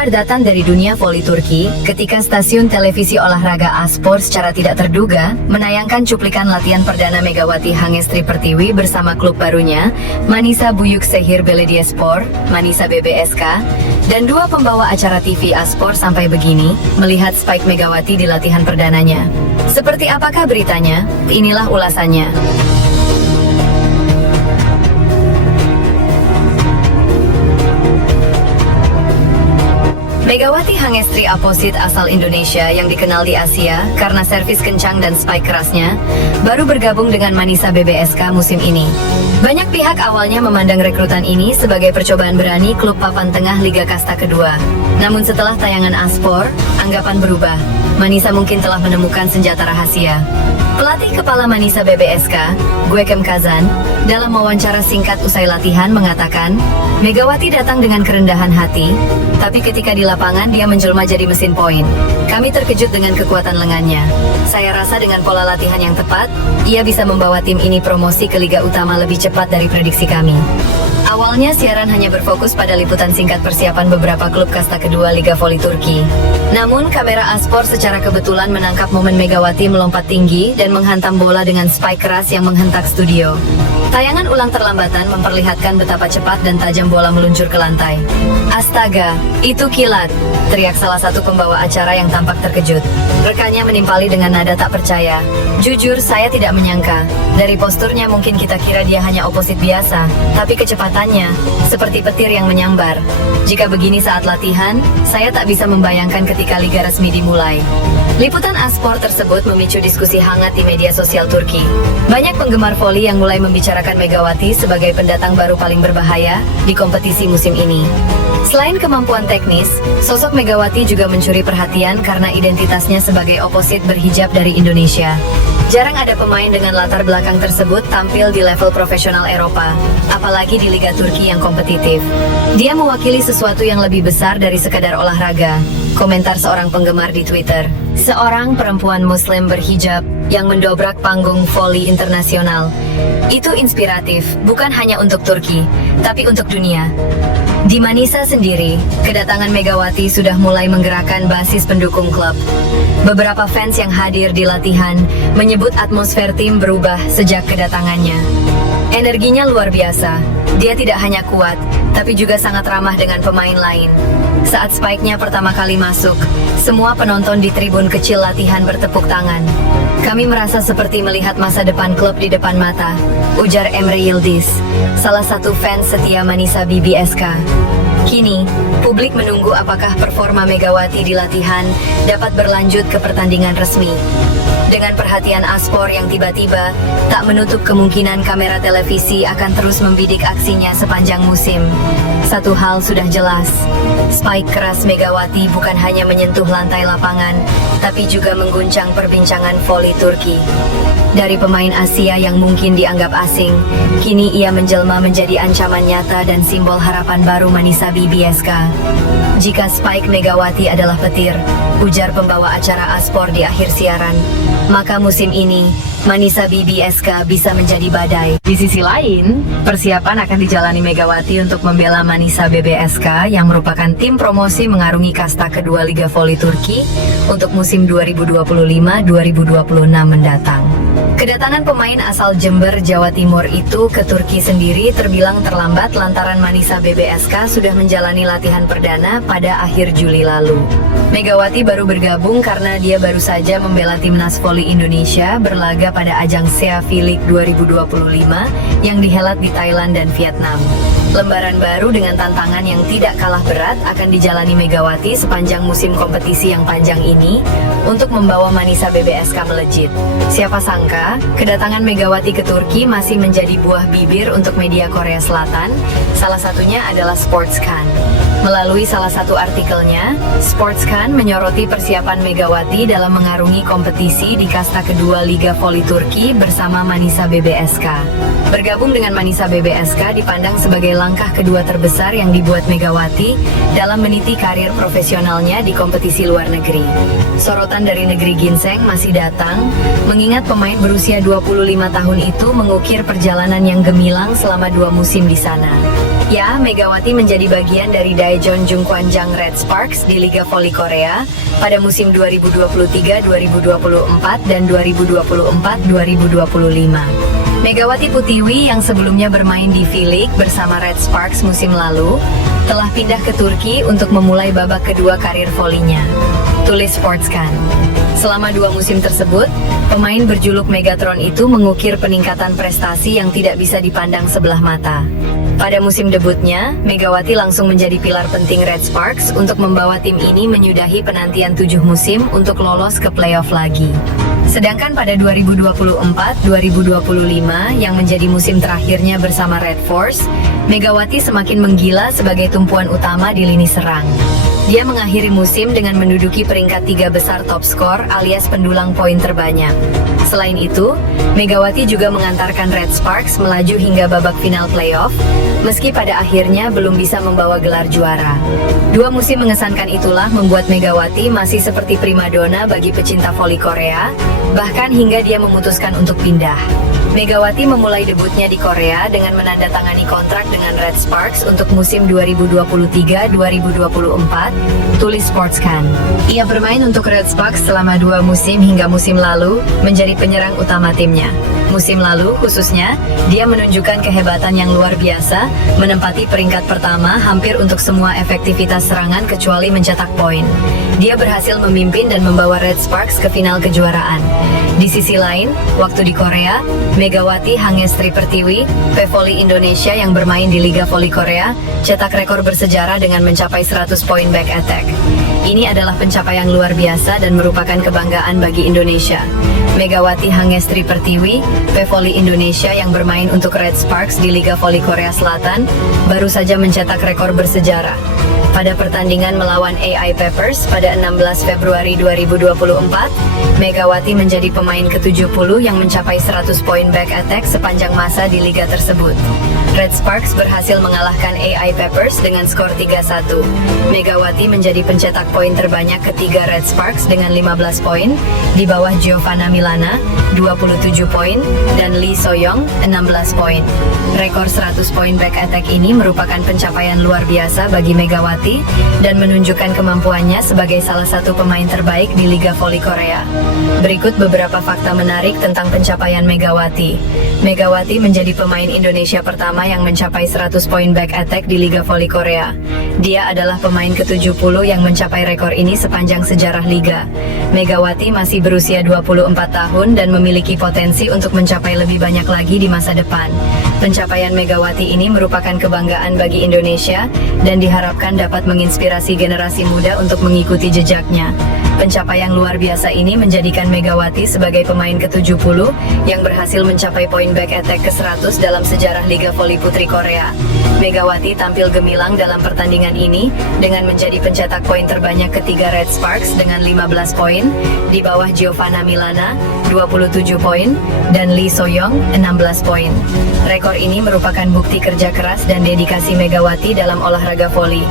Kabar datang dari dunia voli Turki ketika stasiun televisi olahraga A-Spor secara tidak terduga menayangkan cuplikan latihan perdana Megawati Hangestri Pertiwi bersama klub barunya, Manisa Büyükşehir Belediyespor, Manisa BBSK, dan dua pembawa acara TV A-Spor sampai begini melihat Spike Megawati di latihan perdananya. Seperti apakah beritanya? Inilah ulasannya. Megawati Hangestri Aposit asal Indonesia yang dikenal di Asia karena servis kencang dan spike kerasnya, baru bergabung dengan Manisa BBSK musim ini. Banyak pihak awalnya memandang rekrutan ini sebagai percobaan berani klub papan tengah Liga Kasta kedua. Namun setelah tayangan A-Spor, anggapan berubah. Manisa mungkin telah menemukan senjata rahasia. Pelatih kepala Manisa BBSK, Gökhan Kazan, dalam wawancara singkat usai latihan mengatakan, Megawati datang dengan kerendahan hati, tapi ketika di lapangan dia menjelma jadi mesin poin. Kami terkejut dengan kekuatan lengannya. Saya rasa dengan pola latihan yang tepat, ia bisa membawa tim ini promosi ke Liga Utama lebih cepat dari prediksi kami. Awalnya siaran hanya berfokus pada liputan singkat persiapan beberapa klub kasta kedua Liga Voli Turki. Namun kamera A-Spor secara kebetulan menangkap momen Megawati melompat tinggi dan menghantam bola dengan spike keras yang menghentak studio. Tayangan ulang terlambatan memperlihatkan betapa cepat dan tajam bola meluncur ke lantai. Astaga, itu kilat, teriak salah satu pembawa acara yang tampak terkejut. Rekannya menimpali dengan nada tak percaya. Jujur, saya tidak menyangka. Dari posturnya mungkin kita kira dia hanya oposit biasa, tapi kecepatannya seperti petir yang menyambar. Jika begini saat latihan, saya tak bisa membayangkan ketika liga resmi dimulai. Liputan A-Spor tersebut memicu diskusi hangat di media sosial Turki. Banyak penggemar voli yang mulai membicarakan Megawati sebagai pendatang baru paling berbahaya di kompetisi musim ini. Selain kemampuan teknis, sosok Megawati juga mencuri perhatian karena identitasnya sebagai oposit berhijab dari Indonesia. Jarang ada pemain dengan latar belakang tersebut tampil di level profesional Eropa, apalagi di Liga Turki yang kompetitif. Dia mewakili sesuatu yang lebih besar dari sekadar olahraga, komentar seorang penggemar di Twitter. Seorang perempuan muslim berhijab yang mendobrak panggung voli internasional. Itu inspiratif, bukan hanya untuk Turki, tapi untuk dunia. Di Manisa sendiri, kedatangan Megawati sudah mulai menggerakkan basis pendukung klub. Beberapa fans yang hadir di latihan menyebut atmosfer tim berubah sejak kedatangannya. Energinya luar biasa. Dia tidak hanya kuat, tapi juga sangat ramah dengan pemain lain. Saat spike-nya pertama kali masuk, semua penonton di tribun kecil latihan bertepuk tangan. Kami merasa seperti melihat masa depan klub di depan mata, ujar Emre Yildiz, salah satu fans setia Manisa BBSK. Kini, publik menunggu apakah performa Megawati di latihan dapat berlanjut ke pertandingan resmi. Dengan perhatian A-Spor yang tiba-tiba, tak menutup kemungkinan kamera televisi akan terus membidik aksinya sepanjang musim. Satu hal sudah jelas, spike keras Megawati bukan hanya menyentuh lantai lapangan, tapi juga mengguncang perbincangan voli Turki. Dari pemain Asia yang mungkin dianggap asing, kini ia menjelma menjadi ancaman nyata dan simbol harapan baru Manisa BBSK. Jika spike Megawati adalah petir, ujar pembawa acara A-Spor di akhir siaran, maka musim ini Manisa BBSK bisa menjadi badai. Di sisi lain, persiapan akan dijalani Megawati untuk membela Manisa BBSK yang merupakan tim promosi mengarungi kasta kedua Liga Voli Turki untuk musim 2025-2026 mendatang. Kedatangan pemain asal Jember, Jawa Timur itu ke Turki sendiri terbilang terlambat lantaran Manisa BBSK sudah menjalani latihan perdana pada akhir Juli lalu. Megawati baru bergabung karena dia baru saja membela timnas voli Indonesia berlaga pada ajang SEA V-League 2025 yang dihelat di Thailand dan Vietnam. Lembaran baru dengan tantangan yang tidak kalah berat akan dijalani Megawati sepanjang musim kompetisi yang panjang ini untuk membawa Manisa BBSK melejit. Siapa sangka, kedatangan Megawati ke Turki masih menjadi buah bibir untuk media Korea Selatan, salah satunya adalah Sportscan. Melalui salah satu artikelnya, Sportscan menyoroti persiapan Megawati dalam mengarungi kompetisi di kasta kedua Liga Voli Turki bersama Manisa BBSK. Bergabung dengan Manisa BBSK dipandang sebagai langkah kedua terbesar yang dibuat Megawati dalam meniti karir profesionalnya di kompetisi luar negeri. Sorotan dari negeri ginseng masih datang, mengingat pemain berusia 25 tahun itu mengukir perjalanan yang gemilang selama 2 musim di sana. Ya, Megawati menjadi bagian dari sebagai Jeon Jungkwanjang Red Sparks di Liga Voli Korea pada musim 2023-2024 dan 2024-2025. Megawati Putiwi yang sebelumnya bermain di V-League bersama Red Sparks musim lalu, telah pindah ke Turki untuk memulai babak kedua karir volinya. Tulis Sportscan. Selama 2 musim tersebut, pemain berjuluk Megatron itu mengukir peningkatan prestasi yang tidak bisa dipandang sebelah mata. Pada musim debutnya, Megawati langsung menjadi pilar penting Red Sparks untuk membawa tim ini menyudahi penantian 7 musim untuk lolos ke playoff lagi. Sedangkan pada 2024-2025 yang menjadi musim terakhirnya bersama Red Force, Megawati semakin menggila sebagai tumpuan utama di lini serang. Dia mengakhiri musim dengan menduduki peringkat 3 besar top skor alias pendulang poin terbanyak. Selain itu, Megawati juga mengantarkan Red Sparks melaju hingga babak final playoff, meski pada akhirnya belum bisa membawa gelar juara. 2 musim mengesankan itulah membuat Megawati masih seperti primadona bagi pecinta voli Korea, bahkan hingga dia memutuskan untuk pindah. Megawati memulai debutnya di Korea dengan menandatangani kontrak dengan Red Sparks untuk musim 2023-2024, tulis Sportscan. Ia bermain untuk Red Sparks selama 2 musim hingga musim lalu, menjadi penyerang utama timnya. Musim lalu khususnya, dia menunjukkan kehebatan yang luar biasa, menempati peringkat pertama hampir untuk semua efektivitas serangan kecuali mencetak poin. Dia berhasil memimpin dan membawa Red Sparks ke final kejuaraan. Di sisi lain, waktu di Korea, Megawati Hangestri Pertiwi, pevoli Indonesia yang bermain di Liga Voli Korea, cetak rekor bersejarah dengan mencapai 100 poin back attack. Ini adalah pencapaian luar biasa dan merupakan kebanggaan bagi Indonesia. Megawati Hangestri Pertiwi, pevoli Indonesia yang bermain untuk Red Sparks di Liga Voli Korea Selatan, baru saja mencetak rekor bersejarah. Pada pertandingan melawan AI Peppers pada 16 Februari 2024, Megawati menjadi pemain ke-70 yang mencapai 100 poin back attack sepanjang masa di liga tersebut. Red Sparks berhasil mengalahkan AI Peppers dengan skor 3-1. Megawati menjadi pencetak poin terbanyak ketiga Red Sparks dengan 15 poin, di bawah Giovanna Milana, 27 poin, dan Lee Soyoung, 16 poin. Rekor 100 poin back attack ini merupakan pencapaian luar biasa bagi Megawati dan menunjukkan kemampuannya sebagai salah satu pemain terbaik di Liga Voli Korea. Berikut beberapa fakta menarik tentang pencapaian Megawati. Megawati menjadi pemain Indonesia pertama yang mencapai 100 poin back attack di Liga Voli Korea. Dia adalah pemain ke-70 yang mencapai rekor ini sepanjang sejarah Liga. Megawati masih berusia 24 tahun dan memiliki potensi untuk mencapai lebih banyak lagi di masa depan. Pencapaian Megawati ini merupakan kebanggaan bagi Indonesia dan diharapkan dapat menginspirasi generasi muda untuk mengikuti jejaknya. Pencapaian luar biasa ini menjadikan Megawati sebagai pemain ke-70 yang berhasil mencapai poin back attack ke-100 dalam sejarah Liga Voli Putri Korea. Megawati tampil gemilang dalam pertandingan ini dengan menjadi pencetak poin terbanyak ketiga Red Sparks dengan 15 poin, di bawah Giovanna Milana, 27 poin, dan Lee Soyoung, 16 poin. Rekor ini merupakan bukti kerja keras dan dedikasi Megawati dalam olahraga voli.